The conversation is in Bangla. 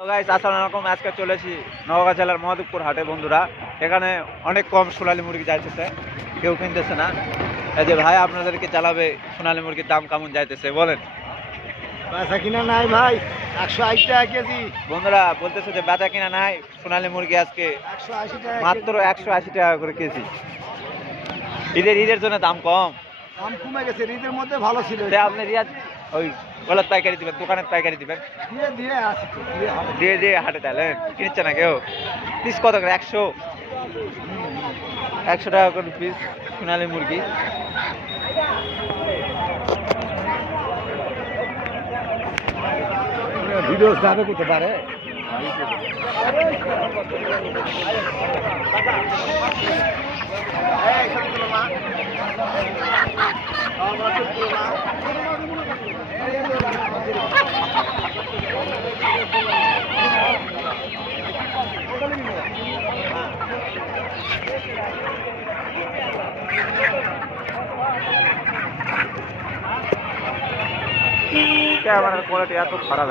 তো গাইস আসসালামু আলাইকুম। আজকে চলেছি নওগাঁ জেলার মহাদেবপুর হাটে বন্ধুরা। এখানে অনেক কম সোনালী মুরগি যাইতেছে, কেউ কিনতেছে না। এই যে ভাই আপনাদেরকে চালাবে সোনালী মুরগির দাম কেমন যাইতেছে বলেন। বেচা কিনা নাই ভাই, 180 টাকা কেজি। বন্ধুরা বলতেছে যে বেচা কিনা নাই, সোনালী মুরগি আজকে 180 টাকা মাত্র 180 টাকা করে কেজি। ঈদের জন্য দাম কম। দাম কমে গেছে, ঈদের মধ্যে ভালো ছিল। যে আপনি রিয়াজ ওই গলত পাইকারি দিবেন, দোকানের পাইকারি দিবেন, ধীরে ধীরে আছে তো, ধীরে হবে। দিয়ে হাটে তাহলে কিনছে না কেউ। পিস কত করে? 100 টাকা করে পিস সোনালী মুরগি। ভিডিও যাবে করতে পারে। ক্যামেরার কোয়ালিটি এত খারাপ।